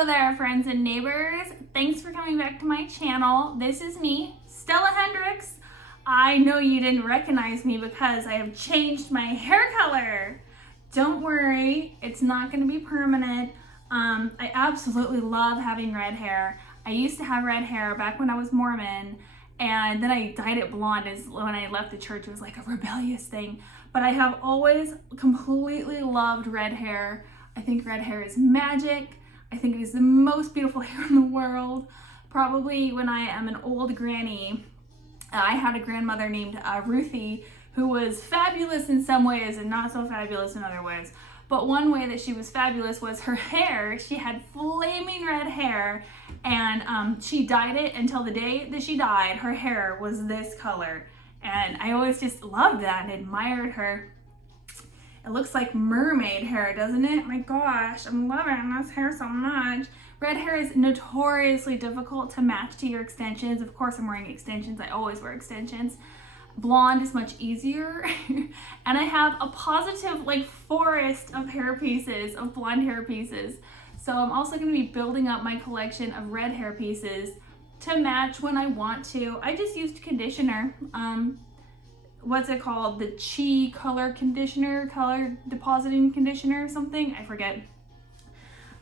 Hello there, friends and neighbors. Thanks for coming back to my channel. This is me, Stella Hendricks. I know you didn't recognize me because I have changed my hair color. Don't worry, it's not going to be permanent. I absolutely love having red hair. I used to have red hair back when I was Mormon, and then I dyed it blonde when I left the church. It was like a rebellious thing. But I have always completely loved red hair. I think red hair is magic. I think it is the most beautiful hair in the world. Probably when I am an old granny, I had a grandmother named Ruthie who was fabulous in some ways and not so fabulous in other ways. But one way that she was fabulous was her hair. She had flaming red hair, and she dyed it until the day that she died. Her hair was this color. And I always just loved that and admired her. It looks like mermaid hair, doesn't it? My gosh, I'm loving this hair so much. Red hair is notoriously difficult to match to your extensions. Of course, I'm wearing extensions. I always wear extensions. Blonde is much easier. And I have a positive forest of hair pieces, of blonde hair pieces. So I'm also going to be building up my collection of red hair pieces to match when I want to. I just used conditioner. What's it called? The Chi color conditioner, color depositing conditioner or something? I forget.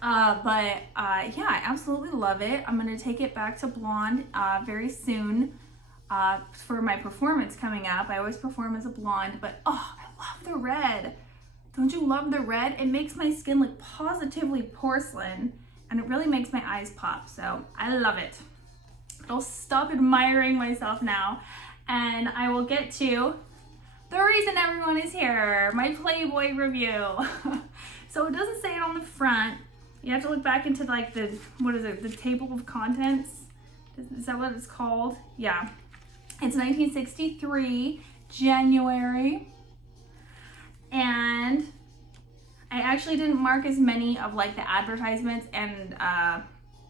Yeah, I absolutely love it. I'm gonna take it back to blonde very soon for my performance coming up. I always perform as a blonde, but oh, I love the red. Don't you love the red? It makes my skin look positively porcelain, and it really makes my eyes pop, so I love it. I'll stop admiring myself now, and I will get to the reason everyone is here, my Playboy review. So it doesn't say it on the front. You have to look back into the table of contents. Is that what it's called? Yeah. It's 1963, January. And I actually didn't mark as many of the advertisements and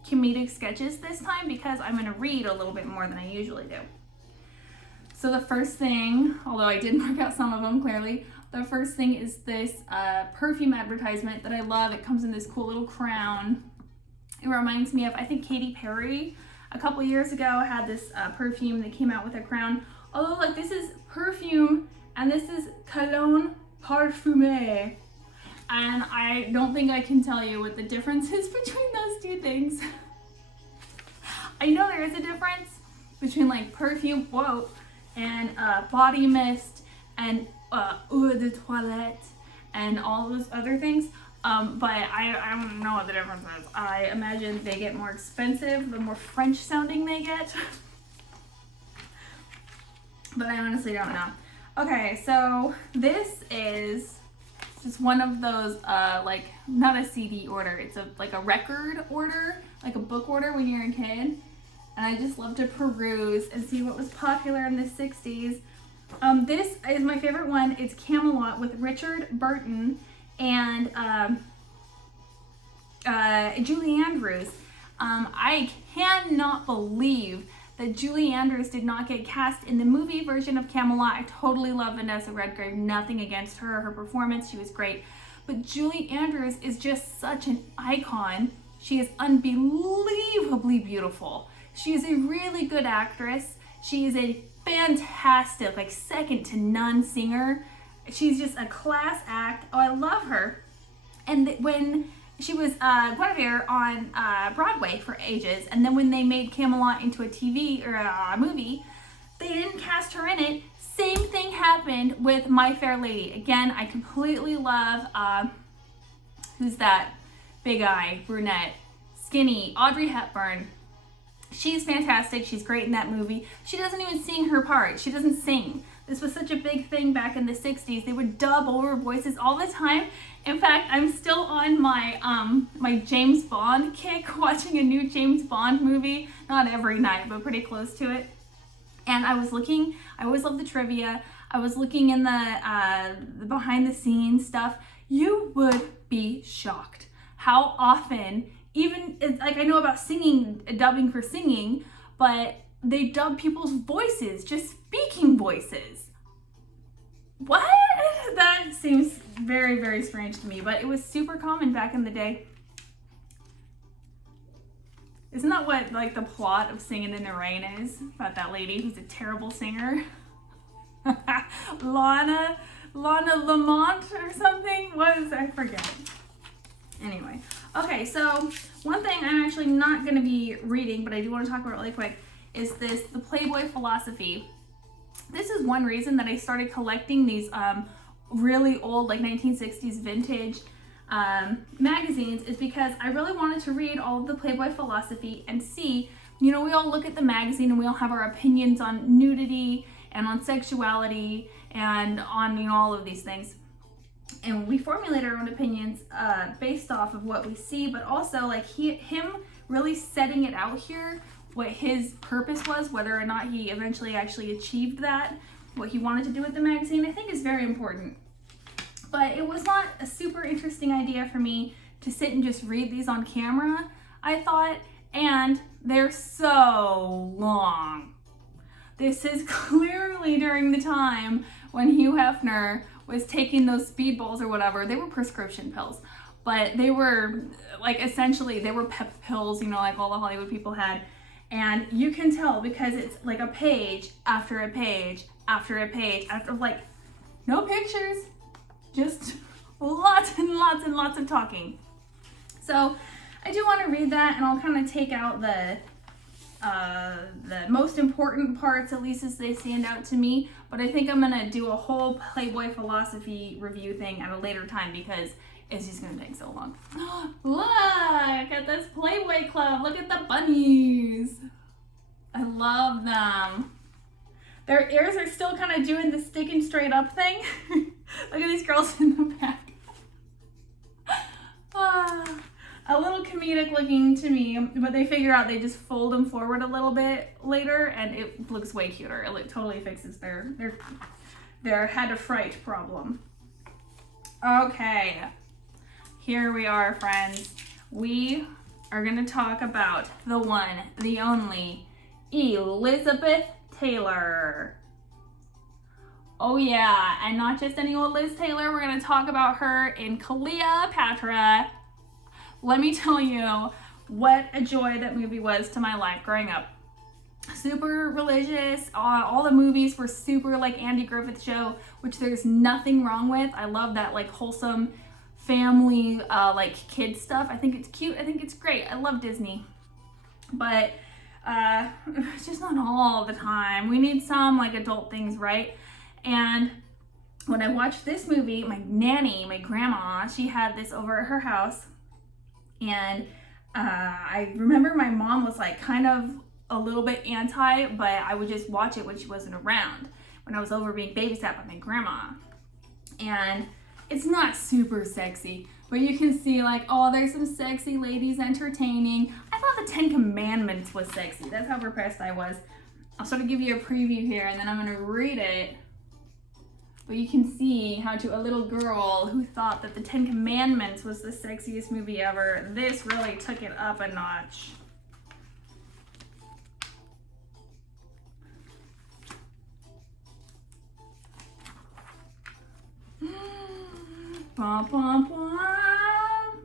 comedic sketches this time because I'm gonna read a little bit more than I usually do. So the first thing, although I did mark out some of them clearly, the first thing is this perfume advertisement that I love. It comes in this cool little crown. It reminds me of, I think Katy Perry a couple years ago had this perfume that came out with a crown. Although this is perfume and this is cologne parfumé. And I don't think I can tell you what the difference is between those two things. I know there is a difference between perfume, and body mist and eau de toilette and all those other things. But I don't know what the difference is. I imagine they get more expensive the more French sounding they get. But I honestly don't know. Okay, so this is just one of those, not a CD order. It's a record order, like a book order when you're a kid. And I just love to peruse and see what was popular in the 60s. This is my favorite one. It's Camelot with Richard Burton and Julie Andrews. I cannot believe that Julie Andrews did not get cast in the movie version of Camelot. I totally love Vanessa Redgrave. Nothing against her. Her performance, she was great. But Julie Andrews is just such an icon. She is unbelievably beautiful. She is a really good actress. She is a fantastic, second to none singer. She's just a class act. Oh, I love her. And when she was Guinevere on Broadway for ages, and then when they made Camelot into a TV or a movie, they didn't cast her in it. Same thing happened with My Fair Lady. Again, I completely love, who's that big eye, brunette, skinny, Audrey Hepburn. She's fantastic. She's great in that movie. She doesn't even sing her part. She doesn't sing. This was such a big thing back in the 60s. They would dub over voices all the time. In fact, I'm still on my my James Bond kick, watching a new James Bond movie. Not every night, but pretty close to it. And I was looking, I always love the trivia. I was looking in the behind the scenes stuff. You would be shocked how often, even I know about singing, dubbing for singing, but they dub people's voices, just speaking voices. What? That seems very, very strange to me, but it was super common back in the day. Isn't that what like the plot of Singing in the Rain is? About that lady who's a terrible singer? Lana Lamont or something? What is, I forget. Anyway, okay, so one thing I'm actually not going to be reading, but I do want to talk about really quick, is the Playboy philosophy. This is one reason that I started collecting these really old, like 1960s vintage magazines, is because I really wanted to read all of the Playboy philosophy and see, you know, we all look at the magazine and we all have our opinions on nudity and on sexuality and on, you know, all of these things. And we formulate our own opinions based off of what we see, but also like him really setting it out here, what his purpose was, whether or not he eventually actually achieved that, what he wanted to do with the magazine, I think is very important. But it was not a super interesting idea for me to sit and just read these on camera, I thought, and they're so long. This is clearly during the time when Hugh Hefner was taking those speedballs or whatever. They were prescription pills, but they were like, essentially they were pep pills, you know, like all the Hollywood people had. And you can tell because it's like a page after a page after a page after, like, no pictures, just lots and lots and lots of talking. So I do want to read that, and I'll kind of take out the most important parts, at least as they stand out to me. But I think I'm gonna do a whole Playboy philosophy review thing at a later time because it's just gonna take so long. Look at this Playboy club. Look at the bunnies. I love them. Their ears are still kind of doing the sticking straight up thing. Look at these girls in the back. A little comedic looking to me, but they figure out they just fold them forward a little bit later and it looks way cuter. It totally fixes their head of fright problem. Okay, here we are, friends. We are gonna talk about the one, the only, Elizabeth Taylor. Oh yeah, and not just any old Liz Taylor, we're gonna talk about her in Cleopatra. Let me tell you what a joy that movie was to my life growing up. Super religious, all the movies were super like Andy Griffith Show, which there's nothing wrong with. I love that like wholesome family like kid stuff. I think it's cute, I think it's great. I love Disney. But it's just not all the time. We need some like adult things, right? And when I watched this movie, my nanny, my grandma, she had this over at her house. And I remember my mom was like kind of a little bit anti, but I would just watch it when she wasn't around, when I was over being babysat by my grandma. And it's not super sexy, but you can see like, oh, there's some sexy ladies entertaining. I thought the 10 Commandments was sexy. That's how repressed I was. I'll sort of give you a preview here and then I'm gonna read it. But you can see how to a little girl who thought that the 10 Commandments was the sexiest movie ever, this really took it up a notch. Bum, bum, bum.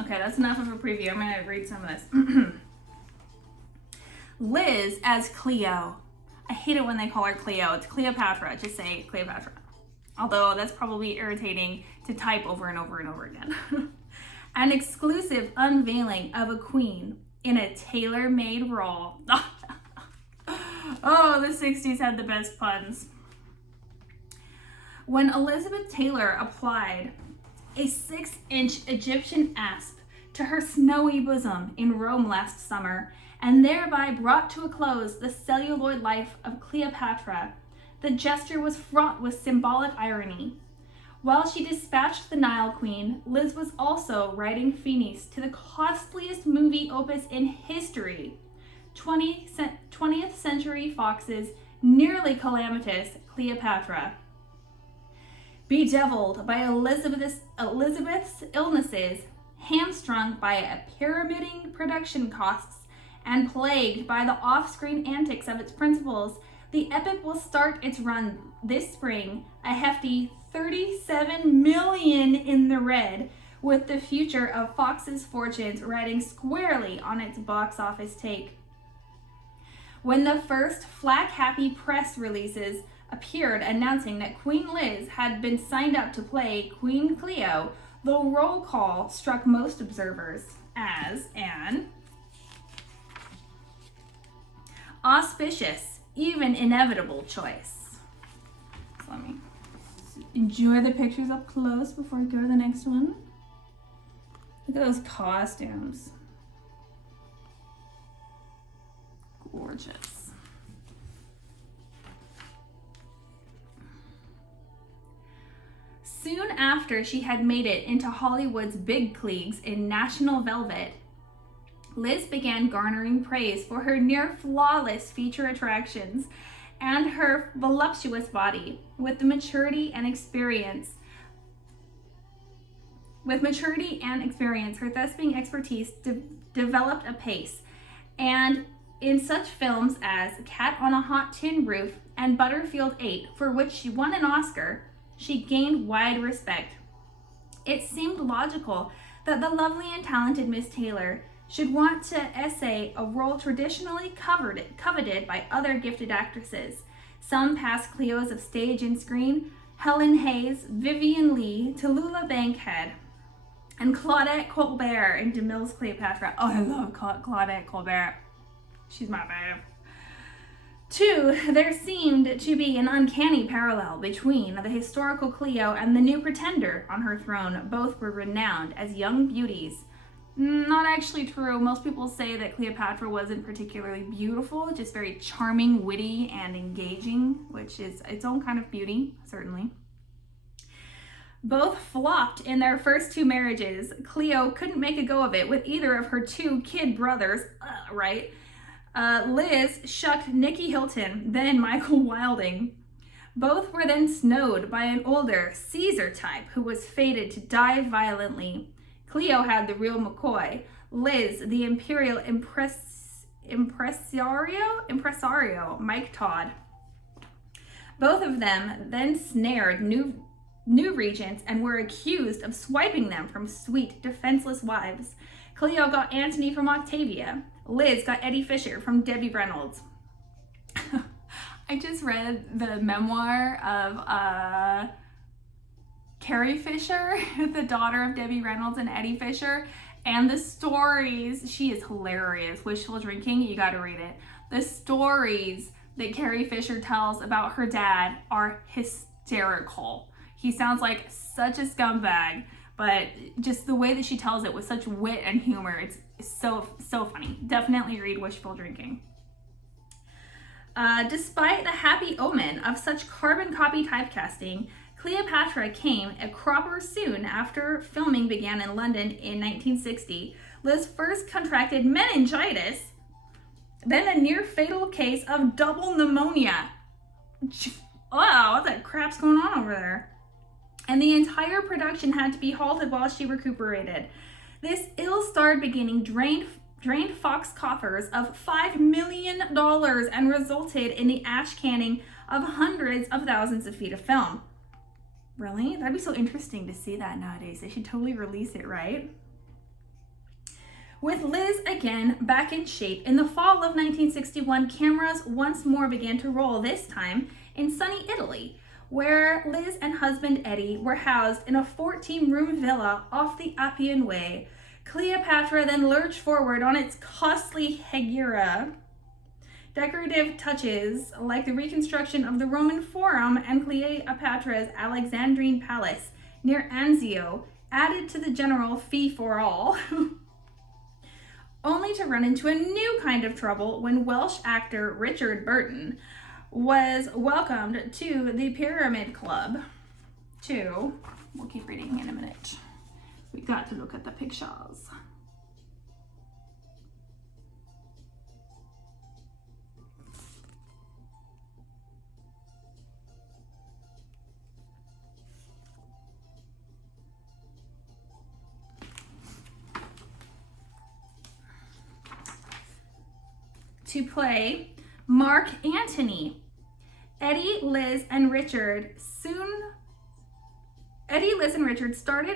Okay, that's enough of a preview. I'm gonna read some of this. Liz as Cleo. I hate it when they call her Cleo. It's Cleopatra. Just say Cleopatra. Although that's probably irritating to type over and over and over again. An exclusive unveiling of a queen in a tailor-made role. Oh, the 60s had the best puns. When Elizabeth Taylor applied a 6-inch Egyptian asp to her snowy bosom in Rome last summer, and thereby brought to a close the celluloid life of Cleopatra, the gesture was fraught with symbolic irony. While she dispatched the Nile Queen, Liz was also writing finis to the costliest movie opus in history, 20th Century Fox's nearly calamitous Cleopatra. Bedeviled by Elizabeth's illnesses, hamstrung by pyramiding production costs, and plagued by the off-screen antics of its principals, the epic will start its run this spring, a hefty $37 million in the red, with the future of Fox's fortunes riding squarely on its box office take. When the first flack-happy press releases appeared announcing that Queen Liz had been signed up to play Queen Cleo, the roll call struck most observers as an auspicious, even inevitable choice. So let me enjoy the pictures up close before I go to the next one. Look at those costumes. Gorgeous. Soon after she had made it into Hollywood's big leagues in National Velvet, Liz began garnering praise for her near-flawless feature attractions and her voluptuous body. With maturity and experience, her thespian expertise developed apace, and in such films as Cat on a Hot Tin Roof and Butterfield 8, for which she won an Oscar, she gained wide respect. It seemed logical that the lovely and talented Miss Taylor should want to essay a role traditionally coveted by other gifted actresses. Some past Cleos of stage and screen: Helen Hayes, Vivian Leigh, Tallulah Bankhead, and Claudette Colbert in DeMille's Cleopatra. Oh, I love Claudette Colbert. She's my fave. 2, there seemed to be an uncanny parallel between the historical Cleo and the new pretender on her throne. Both were renowned as young beauties. Not actually true. Most people say that Cleopatra wasn't particularly beautiful, just very charming, witty, and engaging, which is its own kind of beauty, certainly. Both flopped in their first 2 marriages. Cleo couldn't make a go of it with either of her 2 kid brothers, right? Liz shucked Nicky Hilton, then Michael Wilding. Both were then snowed by an older Caesar type who was fated to die violently. Cleo had the real McCoy, Liz the imperial impresario, Mike Todd. Both of them then snared new regents and were accused of swiping them from sweet, defenseless wives. Cleo got Antony from Octavia. Liz got Eddie Fisher from Debbie Reynolds. I just read the memoir of Carrie Fisher, the daughter of Debbie Reynolds and Eddie Fisher, and the stories. She is hilarious. Wishful Drinking, you gotta read it. The stories that Carrie Fisher tells about her dad are hysterical. He sounds like such a scumbag, but just the way that she tells it with such wit and humor, it's so funny. Definitely read Wishful Drinking. Despite the happy omen of such carbon copy typecasting, Cleopatra came a cropper soon after filming began in London in 1960. Liz first contracted meningitis, then a near fatal case of double pneumonia. Wow, what the crap's going on over there? And the entire production had to be halted while she recuperated. This ill-starred beginning drained Fox coffers of $5 million and resulted in the ash canning of hundreds of thousands of feet of film. Really? That'd be so interesting to see that nowadays. They should totally release it, right? With Liz again back in shape, in the fall of 1961, cameras once more began to roll, this time in sunny Italy, where Liz and husband Eddie were housed in a 14-room villa off the Appian Way. Cleopatra then lurched forward on its costly hegira. Decorative touches like the reconstruction of the Roman Forum and Cleopatra's Alexandrine Palace near Anzio added to the general fee-for-all. Only to run into a new kind of trouble when Welsh actor Richard Burton was welcomed to the Pyramid Club we'll keep reading in a minute. We got to look at the pictures. To play Mark Antony. Eddie, Liz, and Richard started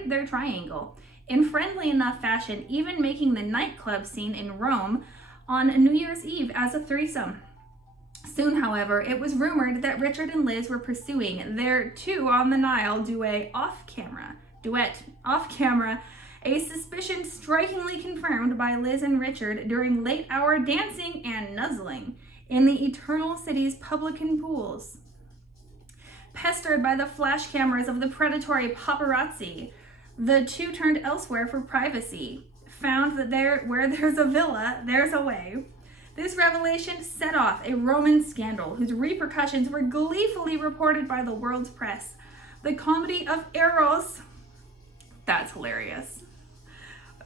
their triangle. in friendly enough fashion, even making the nightclub scene in Rome on New Year's Eve as a threesome. Soon, however, it was rumored that Richard and Liz were pursuing their two on the Nile duet off camera, a suspicion strikingly confirmed by Liz and Richard during late hour dancing and nuzzling in the Eternal City's publican pools. Pestered by the flash cameras of the predatory paparazzi, the two turned elsewhere for privacy, found that where there's a villa, there's a way. This revelation set off a Roman scandal whose repercussions were gleefully reported by the world's press. The comedy of Eros, that's hilarious,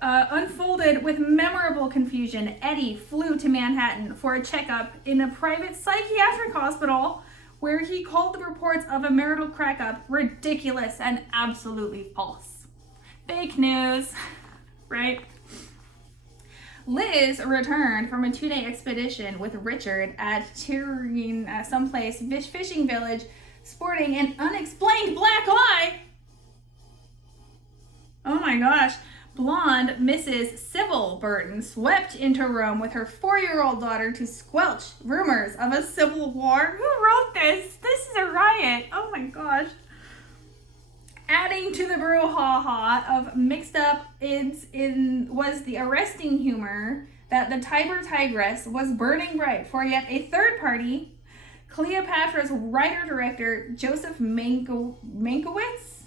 unfolded with memorable confusion. Eddie flew to Manhattan for a checkup in a private psychiatric hospital where he called the reports of a marital crack-up ridiculous and absolutely false. Fake news, right? Liz returned from a 2-day expedition with Richard at Turin, someplace fishing village, sporting an unexplained black eye. Oh my gosh. Blonde Mrs. Sybil Burton swept into Rome with her 4-year-old daughter to squelch rumors of a civil war. Who wrote this? This is a riot. Oh my gosh. Adding to the brouhaha of mixed up was the arresting humor that the Tiber Tigress was burning bright for yet a third party, Cleopatra's writer-director Joseph Mankiewicz.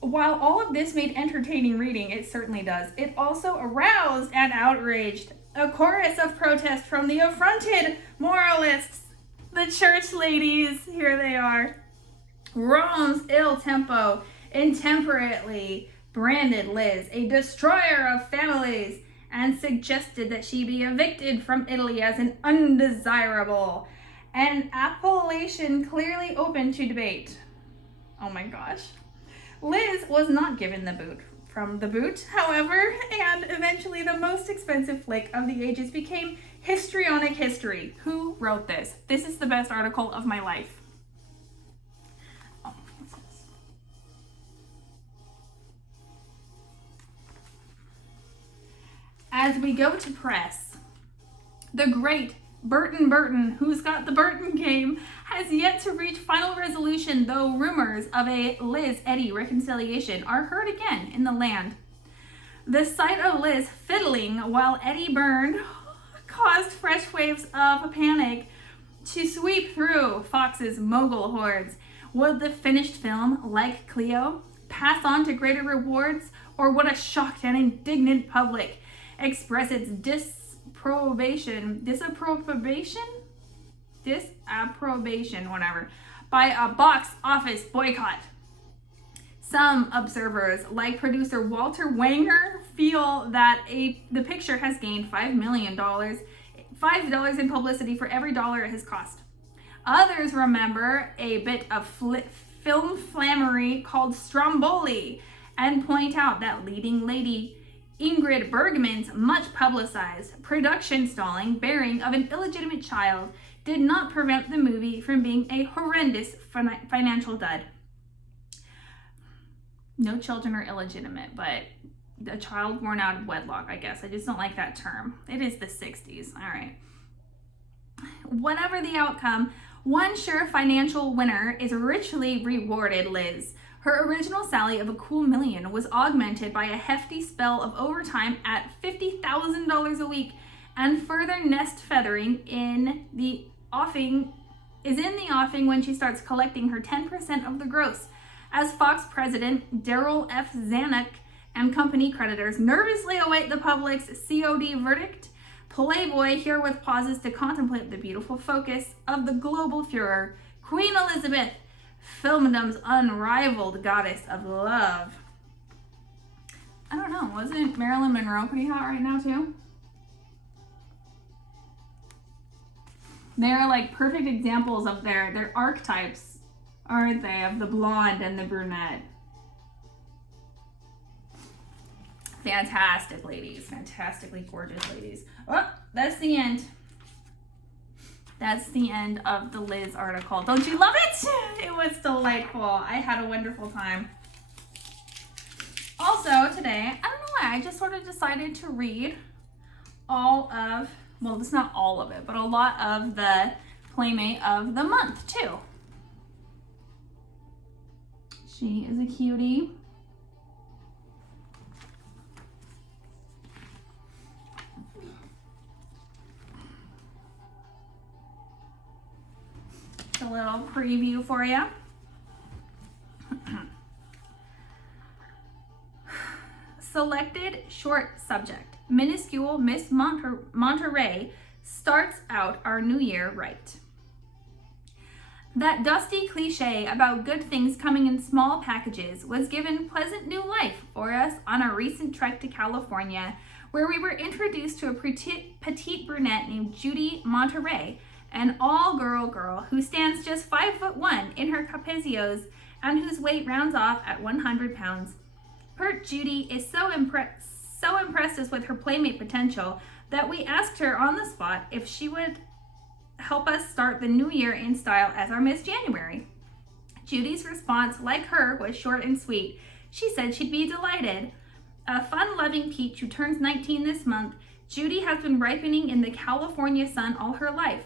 While all of this made entertaining reading, it certainly does, it also aroused and outraged a chorus of protest from the affronted moralists, the church ladies. Here they are. Rome's il tempo intemperately branded Liz a destroyer of families and suggested that she be evicted from Italy as an undesirable, an appellation clearly open to debate. Oh my gosh. Liz was not given the boot from the boot, however, and eventually the most expensive flick of the ages became histrionic history. Who wrote this? This is the best article of my life. As we go to press, the great Burton, who's got the Burton game, has yet to reach final resolution, though rumors of a Liz-Eddie reconciliation are heard again in the land. The sight of Liz fiddling while Eddie burned caused fresh waves of panic to sweep through Fox's mogul hordes. Would the finished film, like Cleo, pass on to greater rewards, or would a shocked and indignant public express its disapprobation, by a box office boycott? Some observers, like producer Walter Wanger, feel that the picture has gained $5 million in publicity for every dollar it has cost. Others remember a bit of film flammery called Stromboli and point out that leading lady Ingrid Bergman's much publicized production stalling bearing of an illegitimate child did not prevent the movie from being a horrendous financial dud. No children are illegitimate, but a child born out of wedlock, I guess. I just don't like that term. It is the 60s. All right. Whatever the outcome, one sure financial winner is richly rewarded Liz. Her original salary of a cool $1 million was augmented by a hefty spell of overtime at $50,000 a week, and further nest feathering in the offing when she starts collecting her 10% of the gross. As Fox president Daryl F. Zanuck and company creditors nervously await the public's COD verdict, Playboy herewith pauses to contemplate the beautiful focus of the global Führer, Queen Elizabeth, filmdom's unrivaled goddess of love. I don't know, wasn't Marilyn Monroe pretty hot right now too? They're like perfect examples of their archetypes, aren't they? Of the blonde and the brunette. Fantastic ladies, fantastically gorgeous ladies. Oh, that's the end. That's the end of the Liz article. Don't you love it? It was delightful. I had a wonderful time. Also today, I don't know why, I just sort of decided to read all of, well, it's not all of it, but a lot of the Playmate of the month too. She is a cutie. A little preview for you. Selected short subject. Minuscule Miss Monterey starts out our new year right. That dusty cliche about good things coming in small packages was given pleasant new life for us on a recent trek to California, where we were introduced to a petite brunette named Judi Monterey, an all-girl girl who stands just 5'1" in her capezios and whose weight rounds off at 100 pounds. Pert Judi is so impressed us with her playmate potential that we asked her on the spot if she would help us start the new year in style as our Miss January. Judy's response, like her, was short and sweet. She said she'd be delighted. A fun-loving peach who turns 19 this month, Judi has been ripening in the California sun all her life.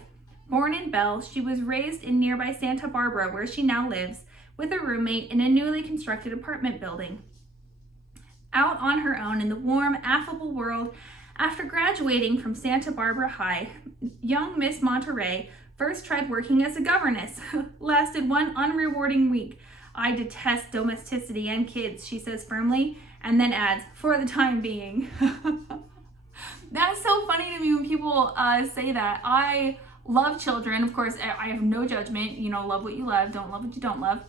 Born in Bell, she was raised in nearby Santa Barbara, where she now lives, with a roommate in a newly constructed apartment building. Out on her own in the warm, affable world, after graduating from Santa Barbara High, young Miss Monterey first tried working as a governess. Lasted one unrewarding week. I detest domesticity and kids, she says firmly, and then adds, for the time being. That's so funny to me when people say that. I love children. Of course, I have no judgment. You know, love what you love, don't love what you don't love.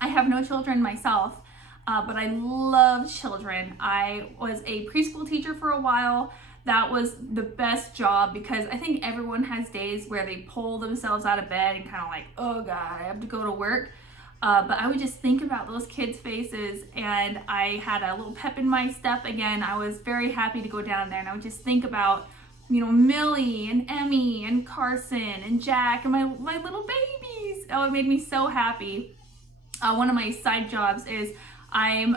I have no children myself. But I love children. I was a preschool teacher for a while. That was the best job because I think everyone has days where they pull themselves out of bed and kind of like, oh God, I have to go to work. But I would just think about those kids' faces and I had a little pep in my step again. I was very happy to go down there and I would just think about, you know, Millie and Emmy and Carson and Jack and my little babies. Oh, it made me so happy. One of my side jobs is I'm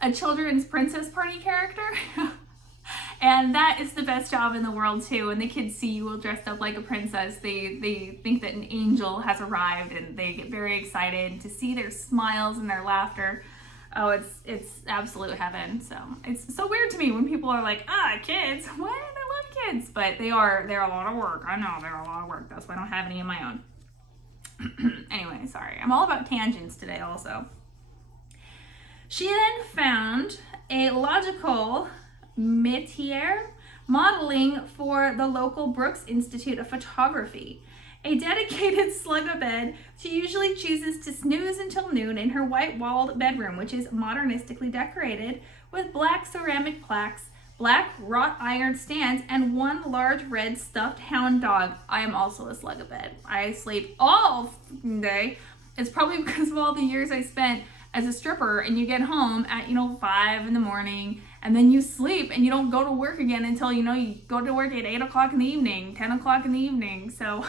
a children's princess party character. And that is the best job in the world too. When the kids see you all dressed up like a princess, they think that an angel has arrived and they get very excited to see their smiles and their laughter. Oh, it's absolute heaven. So it's so weird to me when people are like, kids, what? I love kids. But they're a lot of work. I know they're a lot of work. That's why I don't have any of my own. Anyway, sorry. I'm all about tangents today also. She then found a logical métier modeling for the local Brooks Institute of Photography. A dedicated slug-a-bed, she usually chooses to snooze until noon in her white-walled bedroom, which is modernistically decorated with black ceramic plaques, black wrought iron stands, and one large red stuffed hound dog. I am also a slug-a-bed. I sleep all day. It's probably because of all the years I spent as a stripper, and you get home at 5 in the morning and then you sleep and you don't go to work again until you go to work at 8 o'clock in the evening, 10 o'clock in the evening. So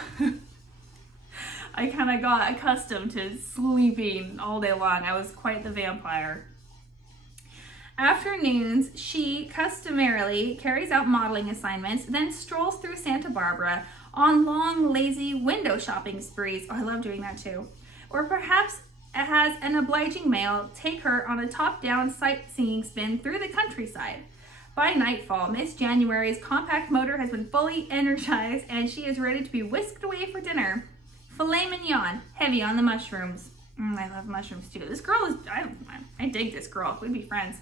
I kind of got accustomed to sleeping all day long. I was quite the vampire. Afternoons, she customarily carries out modeling assignments, then strolls through Santa Barbara on long, lazy window shopping sprees. Oh, I love doing that too. Or perhaps has an obliging male take her on a top-down sightseeing spin through the countryside. By nightfall, Miss January's compact motor has been fully energized and she is ready to be whisked away for dinner. Filet mignon, heavy on the mushrooms. I love mushrooms too. This girl is, I dig this girl. We'd be friends.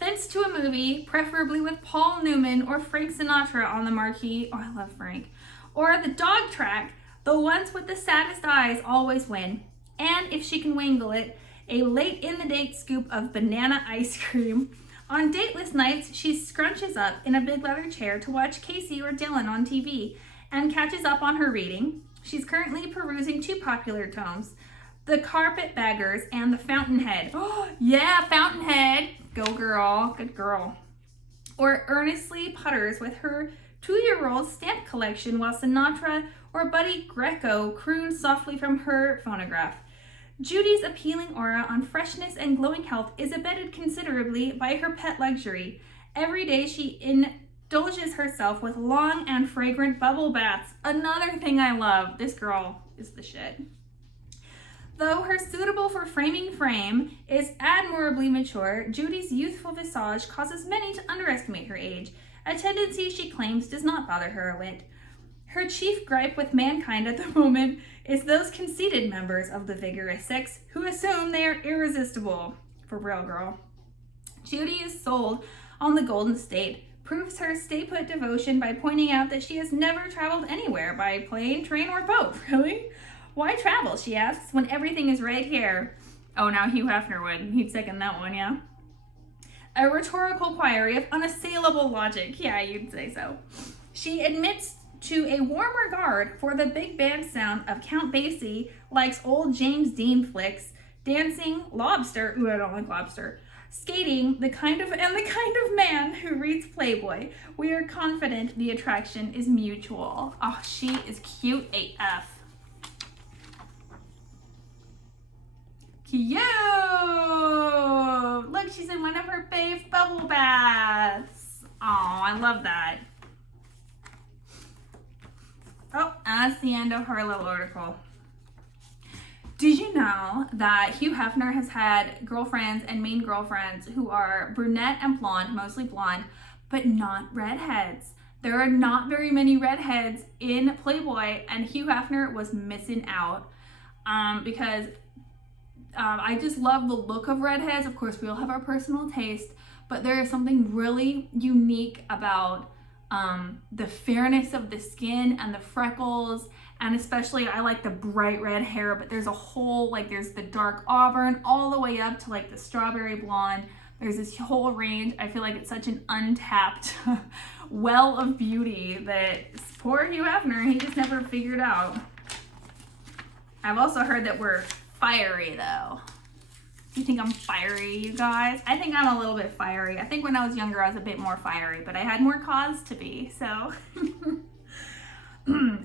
Thence to a movie, preferably with Paul Newman or Frank Sinatra on the marquee. Oh, I love Frank. Or the dog track. The ones with the saddest eyes always win. And if she can wangle it, a late-in-the-date scoop of banana ice cream. On dateless nights, she scrunches up in a big leather chair to watch Casey or Dylan on TV and catches up on her reading. She's currently perusing two popular tomes, The Carpetbaggers and The Fountainhead. Oh, yeah, Fountainhead. Go girl. Good girl. Or earnestly putters with her 2-year-old stamp collection while Sinatra or Buddy Greco croon softly from her phonograph. Judy's appealing aura on freshness and glowing health is abetted considerably by her pet luxury. Every day she indulges herself with long and fragrant bubble baths. Another thing I love. This girl is the shit. Though her suitable for framing frame is admirably mature, Judy's youthful visage causes many to underestimate her age, a tendency she claims does not bother her a whit. Her chief gripe with mankind at the moment is those conceited members of the vigorous sex who assume they are irresistible. For real, girl. Judi is sold on the Golden State, proves her stay-put devotion by pointing out that she has never traveled anywhere by plane, train, or boat. Really? Why travel, she asks, when everything is right here? Oh, now Hugh Hefner would. He'd second that one, yeah? A rhetorical query of unassailable logic. Yeah, you'd say so. She admits to a warm regard for the big band sound of Count Basie, likes old James Dean flicks, dancing, lobster, ooh, I don't like lobster, skating, the kind of man who reads Playboy. We are confident the attraction is mutual. Oh, she is cute AF. Cute! Look, she's in one of her fave bubble baths. Oh, I love that. Oh, and that's the end of her little article. Did you know that Hugh Hefner has had girlfriends and main girlfriends who are brunette and blonde, mostly blonde, but not redheads? There are not very many redheads in Playboy, and Hugh Hefner was missing out because I just love the look of redheads. Of course, we all have our personal taste, but there is something really unique about the fairness of the skin and the freckles, and especially I like the bright red hair, but there's a whole, like there's the dark auburn all the way up to like the strawberry blonde. There's this whole range. I feel like it's such an untapped well of beauty that poor Hugh Hefner, he just never figured out. I've also heard that we're fiery though. You think I'm fiery, you guys? I think I'm a little bit fiery. I think when I was younger, I was a bit more fiery, but I had more cause to be, so.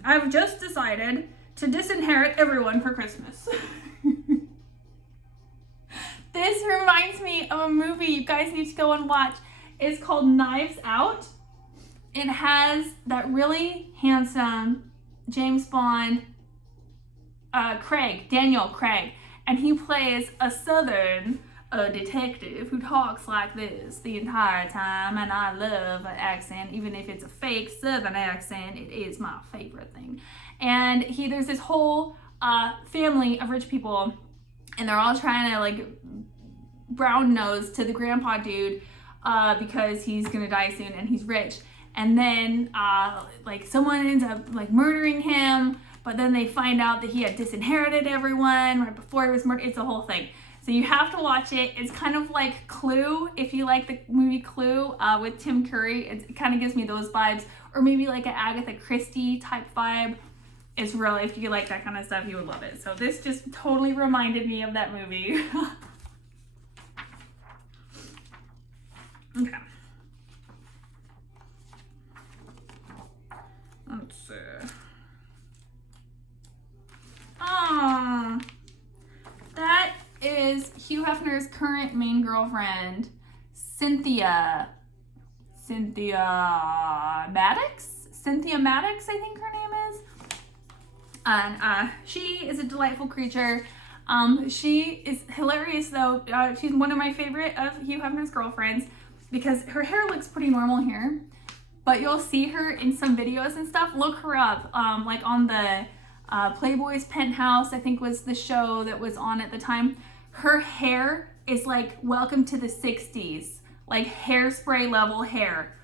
I've just decided to disinherit everyone for Christmas. This reminds me of a movie you guys need to go and watch. It's called Knives Out. It has that really handsome James Bond, Daniel Craig. And he plays a southern detective who talks like this the entire time, and I love an accent. Even if it's a fake southern accent, it is my favorite thing. And there's this whole family of rich people, and they're all trying to like brown nose to the grandpa dude because he's gonna die soon and he's rich. And then like someone ends up like murdering him, but then they find out that he had disinherited everyone right before he was murdered. It's a whole thing. So you have to watch it. It's kind of like Clue, if you like the movie Clue with Tim Curry. It kind of gives me those vibes. Or maybe like an Agatha Christie type vibe. It's really, if you like that kind of stuff, you would love it. So this just totally reminded me of that movie. Okay. Let's see. Oh, that is Hugh Hefner's current main girlfriend, Cynthia Maddox? Cynthia Maddox, I think her name is. And she is a delightful creature. She is hilarious though. She's one of my favorite of Hugh Hefner's girlfriends because her hair looks pretty normal here, but you'll see her in some videos and stuff. Look her up, like on the Playboy's Penthouse, I think was the show that was on at the time. Her hair is like welcome to the 60s, like hairspray level hair.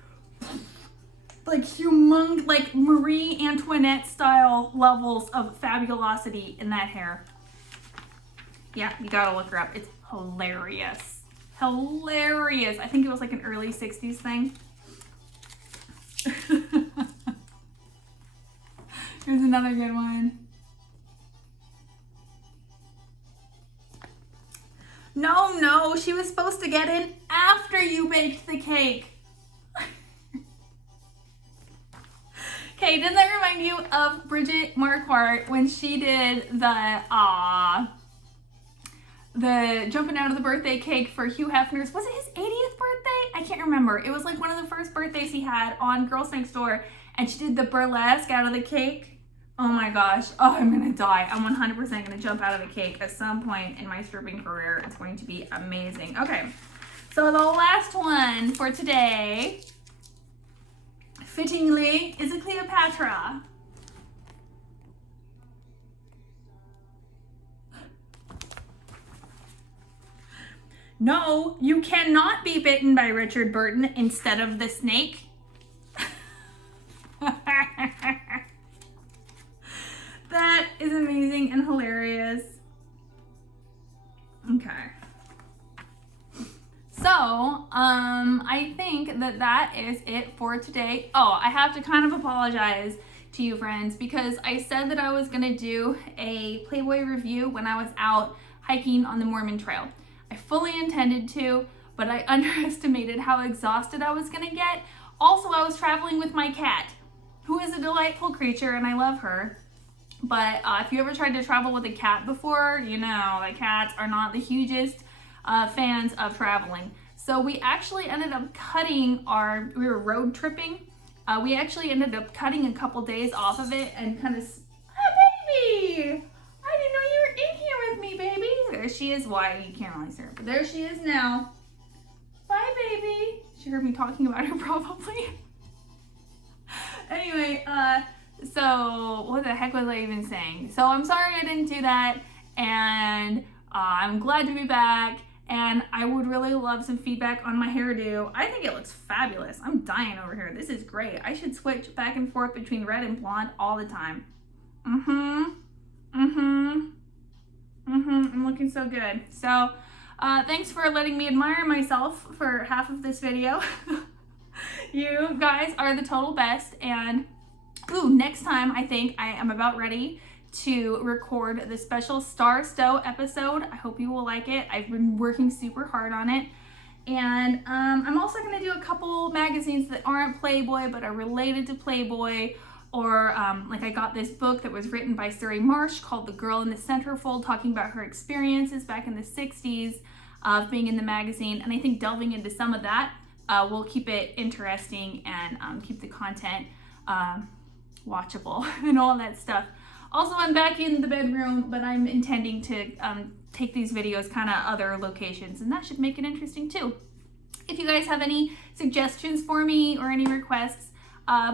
Like humongous, like Marie Antoinette style levels of fabulosity in that hair. Yeah, you gotta look her up. It's hilarious. Hilarious. I think it was like an early 60s thing. Here's another good one. No, she was supposed to get in after you baked the cake. Okay, does that remind you of Bridget Marquardt when she did the the jumping out of the birthday cake for Hugh Hefner's, was it his 80th birthday? I can't remember. It was like one of the first birthdays he had on Girls Next Door, and she did the burlesque out of the cake. Oh my gosh. Oh, I'm gonna die. I'm 100% gonna jump out of the cake at some point in my stripping career. It's going to be amazing. Okay, so the last one for today, fittingly, is a Cleopatra. No, you cannot be bitten by Richard Burton instead of the snake. That is amazing and hilarious. Okay. So, I think that is it for today. Oh, I have to kind of apologize to you friends because I said that I was gonna do a Playboy review when I was out hiking on the Mormon Trail. I fully intended to, but I underestimated how exhausted I was gonna get. Also, I was traveling with my cat, who is a delightful creature and I love her. But if you ever tried to travel with a cat before, you know that cats are not the hugest fans of traveling. So we actually ended up cutting we were road tripping. We actually ended up cutting a couple days off of it and kind of, baby! I didn't know you were in here with me, baby. There she is. Why? You can't really see her, but there she is now. Bye, baby. She heard me talking about her probably. Anyway, so what the heck was I even saying? So I'm sorry I didn't do that, and I'm glad to be back, and I would really love some feedback on my hairdo. I think it looks fabulous. I'm dying over here. This is great. I should switch back and forth between red and blonde all the time. I'm looking so good. So thanks for letting me admire myself for half of this video. You guys are the total best, and next time I think I am about ready to record the special Star Stow episode. I hope you will like it. I've been working super hard on it. And I'm also going to do a couple magazines that aren't Playboy but are related to Playboy. Or like I got this book that was written by Surrey Marsh called The Girl in the Centerfold, talking about her experiences back in the 60s of being in the magazine. And I think delving into some of that will keep it interesting and keep the content watchable and all that stuff. Also, I'm back in the bedroom, but I'm intending to take these videos kind of other locations, and that should make it interesting too. If you guys have any suggestions for me or any requests,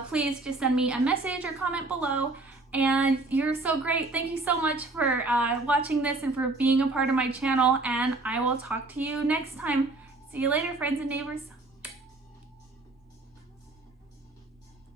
please just send me a message or comment below. And you're so great. Thank you so much for watching this and for being a part of my channel, and I will talk to you next time. See you later, friends and neighbors.